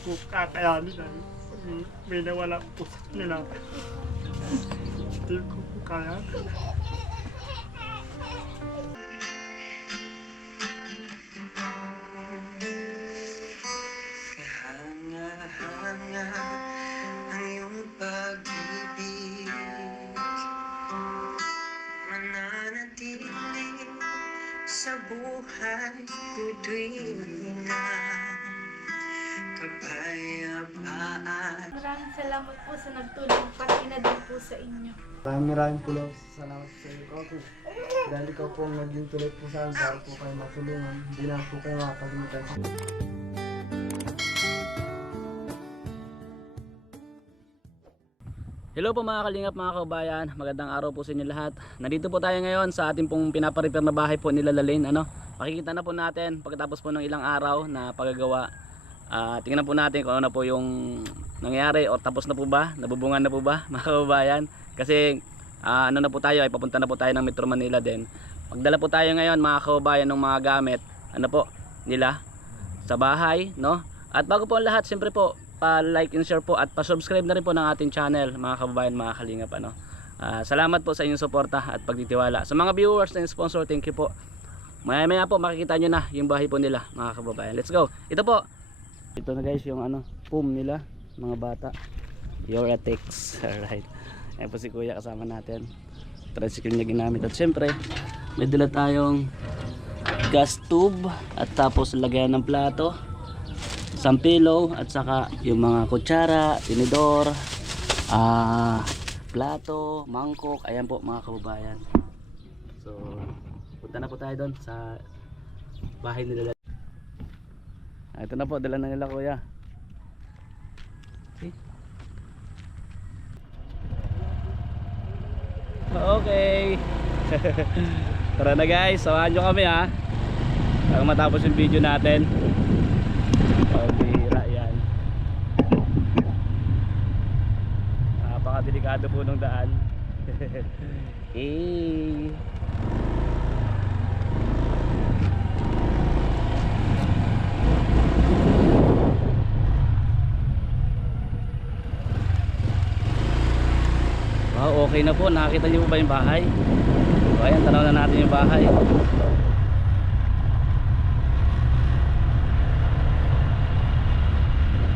ko kakayanin dahil may nawala po sa kanila. Hindi ko po kaya. Kahanga-hanga ang iyong pag-ibig, mananatili sa buhay ko tuwing na kapayapaan. Maraming salamat po sa nagtulong, pati na din po sa inyo. Maraming po salamat sa iyo, Kako. Dahil ikaw po ang naging tulay po sa akin para po kayo matulungan. Hindi na po kayo makakalimutan. Hello po mga kalingap, mga kabayan, magandang araw po sa inyo lahat. Nandito po tayo ngayon sa ating pong pinaparepair na bahay po nila Lalaine. Makikita na po natin pagkatapos po ng ilang araw na paggagawa. Tingnan po natin kung ano na po yung nangyari o tapos na po ba, nabubungan na po ba mga kababayan. Kasi ano na po tayo, ay papunta na po tayo ng Metro Manila din. Magdala po tayo ngayon mga kababayan ng mga gamit ano po nila sa bahay, no? At bago po ang lahat, siyempre po pa-like and share po at pa-subscribe na rin po ng ating channel mga kababayan, mga kalingap salamat po sa inyong suporta at pagtitiwala. Sa mga viewers and sponsor, thank you po. Maya po makikita nyo na yung bahay po nila mga kababayan. Let's go. Ito po. Ito na guys yung PUM nila, mga bata. Yoratex. Alright. Ayan po si kuya kasama natin. Tricycle niya ginamit. At syempre may dala tayong gas tube at tapos lagayan ng plato, sampilo at saka yung mga kutsara, tinidor, plato, mangkok. Ayan po mga kababayan. So punta na po tayo doon sa bahay nila. Ito na po, dala na nila kuya. Okay. Tara na guys, samahan nyo kami hanggang matapos yung video natin. Pabira yan. Napakadelikado po ng daan. Wow, okay na po. Nakakita niyo po ba yung bahay? So ayan, tanaw na natin yung bahay.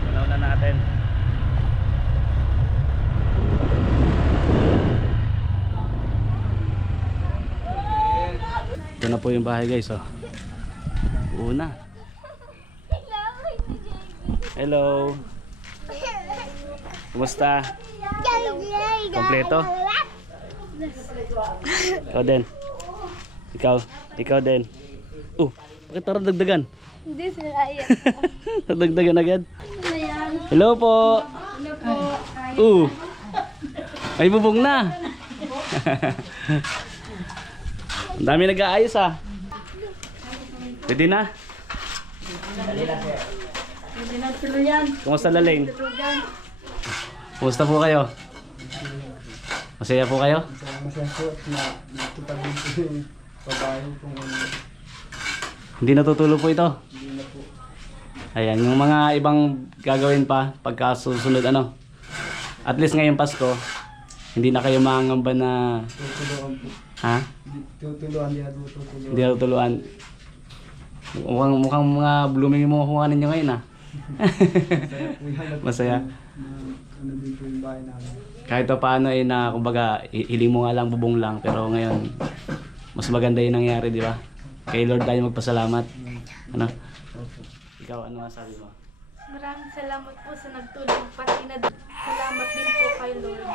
Tanaw na natin. Ito na po yung bahay guys. Una. Hello. Kumusta? Kompleto? Ikaw din. Ikaw din. Bakit parang dagdagan? Hindi sila yan. Dagdagan agad. Hello po. Hello po. May bubong na. Ang dami nag-aayos Pwede na? Hindi na tuluyan. Kumusta Lalaine? Tuluyan. Kumusta po kayo? Masaya po kayo? Masaya po at natutag dito yung babae kung Hindi natutulog po ito? hindi na po. Ayan, yung mga ibang gagawin pa pagka susunod At least ngayong Pasko, hindi na kayo mangangamba na Tutuluan po. ha? Tutuluan, hindi na po tutuluan. Hindi natutuluan. Mukhang mga blooming yung mga kuhanin nyo ngayon Masaya po yan. Masaya. Ano din po yung bahay namin. Kahit pa paano na kumbaga hiling mo nga lang bubong lang, pero ngayon mas maganda yung nangyari, di ba? Kay Lord tayo magpasalamat. Ano? Ikaw, ano masabi mo? Maraming salamat po sa nagtulong, pati na din. Salamat din po kay Lord.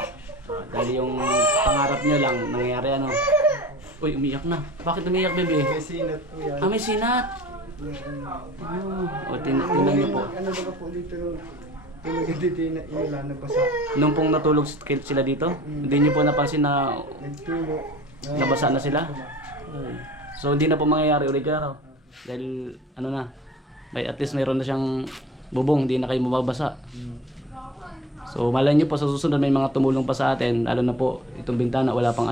Dahil yung pangarap nyo lang nangyari Uy, umiyak na. Bakit umiyak, bebe? May sinat po yan. May sinat. Tingnan nyo po. Ano ba po dito tulog dito yung nabasa. Nung pong natulog sila dito, hindi nyo po napansin na Nagtulo. nabasa na sila? So hindi na po mangyayari ulit araw. Dahil at least mayroon na siyang bubong, hindi na kayo mababasa. So malay nyo po sa susunod may mga tumulong pa sa atin, lalo na po itong bintana wala pang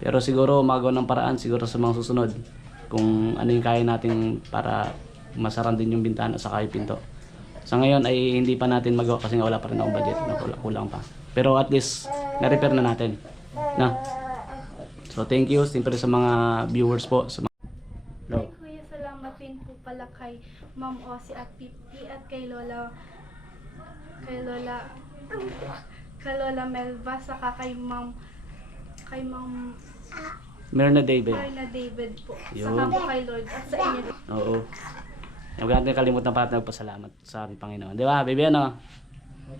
Pero siguro magawa ng paraan siguro sa mga susunod kung ano yung kaya natin para masaran din yung bintana sa yung pinto. Sa ngayon ay hindi pa natin magawa kasi nga wala pa rin akong budget, kulang pa. Pero at least na-repair na natin. Na. So thank you siyempre sa mga viewers po. Sa mga... Kay Kuya, salamat din po pala kay Ma'am Osi at Pipi at kay Lola Melva, saka kay Ma'am Myrna David. Carla David po. Yun. Saka po kay Lord at sa inyo. Oo. Huwag natin kalimutan pa natin nagpasalamat sa ating Panginoon. Di ba, baby, ano?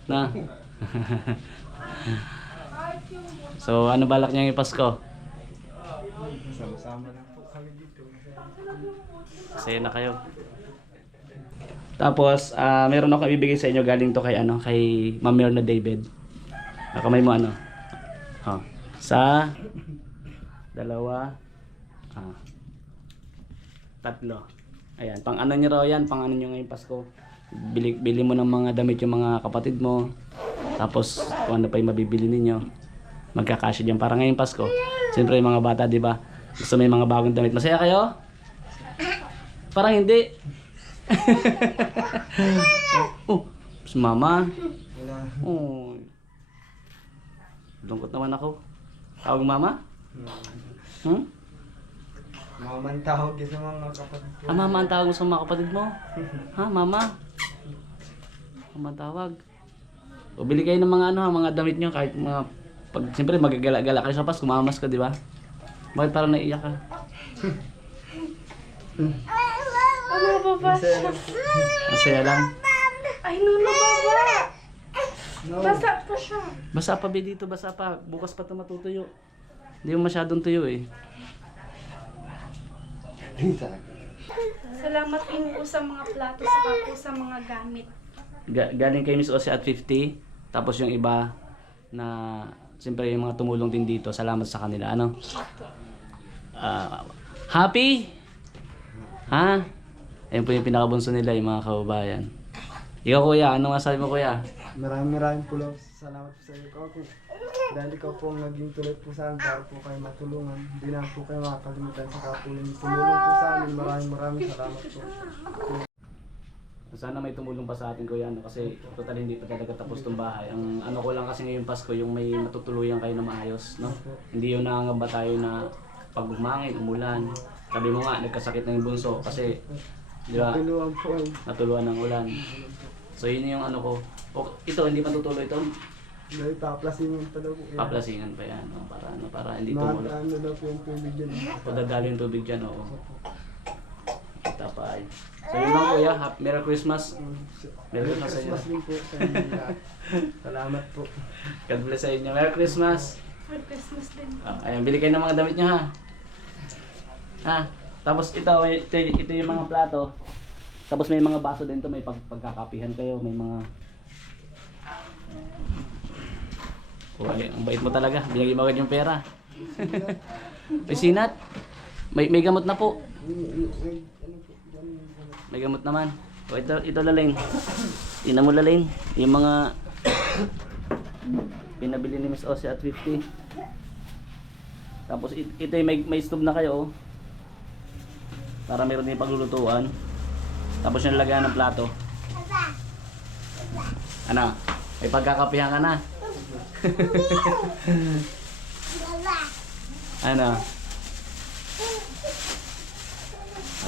Na? So, ano balak niya yung Pasko? Sama-sama lang po kami dito. Masaya na kayo. Tapos, meron ako ibibigay sa inyo galing to kay Ma'am Myrna David. Kamay mo ano? Oh. Sa dalawa, tatlo. Ayan, pang ano nyo raw yan, pang ano nyo ngayong Pasko. Bili mo ng mga damit yung mga kapatid mo. Tapos, kung ano pa yung mabibili ninyo, magkakasya dyan para ngayong Pasko. Siyempre yung mga bata, di ba? Gusto may mga bagong damit. Masaya kayo? Parang hindi. Oh, si mama. Wala. Oh. Lungkot naman ako. Tawag mama? Hmm? Mama ang tawag sa mga kapatid ko. Mama ang tawag mo sa mga kapatid mo? Ha, mama? Mama ang tawag. O, bili kayo ng mga mga damit nyo kahit mga siyempre magagala-gala kayo sa Pasko, kumamas ka, di ba? Bakit parang naiiyak ka? Ano ba ba? Masaya lang. Ay, nuno baba. No. Basa pa siya. Basa pa ba dito, basa pa. Bukas pa ito matutuyo. Hindi mo masyadong tuyo eh. Salamat din po sa mga plato, saka po sa mga gamit. Galing kay Miss Osi at 50. Tapos yung iba na siyempre yung mga tumulong din dito. Salamat sa kanila. Ano? Happy? Ha? Ayun po yung pinakabunso nila, yung mga kababayan. Ikaw kuya, ano masabi mo kuya? Maraming po lang salamat po sa iyo, Kako. Dahil ikaw po ang naging tulad po sa amin para po kayo matulungan. Hindi na po kayo makakalimutan sa kapulong tumulong po sa amin. Maraming salamat po. Sana may tumulong pa sa atin kuya, ano, kasi total hindi pa talaga tapos tong bahay. Ang ano ko lang kasi ngayong Pasko, yung may matutuluyan kayo na maayos, no? Hindi yung nangangamba tayo na pag umangin, umulan. Sabi mo nga, nagkasakit na yung bunso kasi, di ba, Tulungan po ay natuluan ng ulan. So yun yung ano ko. O, ito, hindi pa tutuloy ito. dahil paplasingan pa daw po. Paplasingan pa yan, no? Para hindi tumulo. Ano daw po yung tubig dyan. Padadalo yung tubig dyan, oo. Kita pa ay. So yun lang kuya, Merry Christmas. Merry Christmas sa inyo. Christmas din po sa inyo lahat. Salamat po. God bless sa inyo. Merry Christmas. Merry Christmas din. Ayan, bili kayo ng mga damit nyo ha. Ha? Tapos ito yung mga plato. Tapos may mga baso din to, may pagkakapihan kayo, may mga... Oh, ay, ang bait mo talaga, binigay mo agad yung pera. May sinat. May gamot na po. May gamot naman. O ito Lalain. Tingnan mo Lalain. Yung mga pinabili ni Miss Osi at 50. Tapos ito yung may stove na kayo. Para meron din paglulutuan. Tapos yung lagyan ng plato. Ano? May pagkakapihan ka na. Ano?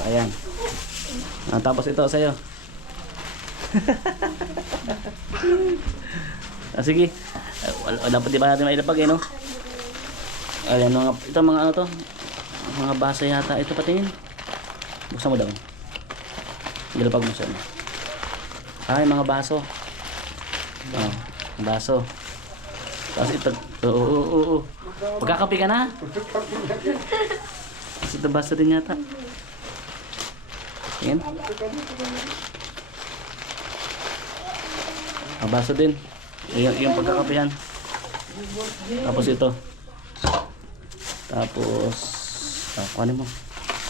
Ayan. Tapos ito sa'yo. Sige. Wala pa di ba natin mailapag eh, no? Ayan, ito mga ano to? Mga basa yata. Ito patingin. Buksan mo daw. Ilapag mo siya. Ay, mga baso. Oh, baso. Tapos ito. Oo. Pagkakapi ka na. Tapos ito baso din yata. Ayan. Baso din. Yung pagkakapihan. Tapos ito. Tapos kuhanin mo.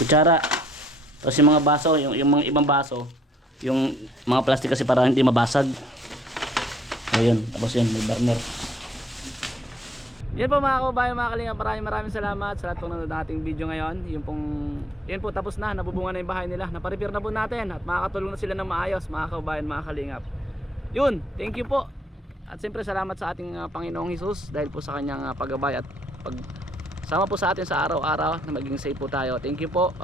Kutsara. Tapos yung mga baso, yung mga ibang baso, yung mga plastic kasi para hindi mabasag. Ayun, tapos yun, may burner. Yan po mga kababayan, mga kalingap, maraming salamat sa lahat po nanonood ng ating video ngayon. Yun po, tapos na, nabubunga na yung bahay nila. Naparepair na po natin at makakatulong na sila ng maayos, mga kababayan, mga kalingap. Yun, thank you po. At siyempre salamat sa ating Panginoong Hesus dahil po sa kanyang paggabay at pagsama po sa atin sa araw-araw na maging safe po tayo. Thank you po.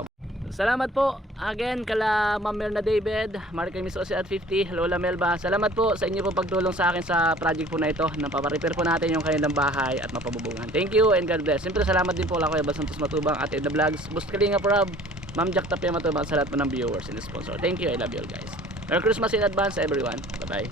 Salamat po again kala Ma'am Melna David, Marika Miss Osi at 50, Lola Melba. Salamat po sa inyo po pagtulong sa akin sa project po na ito. Napaparepair po natin yung kanilang bahay at mapabubungan. Thank you and God bless. Siyempre salamat din po kala Kuya Bal Santos Matubang at Edna Vlogs, Boss Kalingap Rob, Ma'am Jack Tapia Matubang sa lahat po ng viewers and sponsor. Thank you, I love you all guys. Merry Christmas in advance everyone. Bye bye.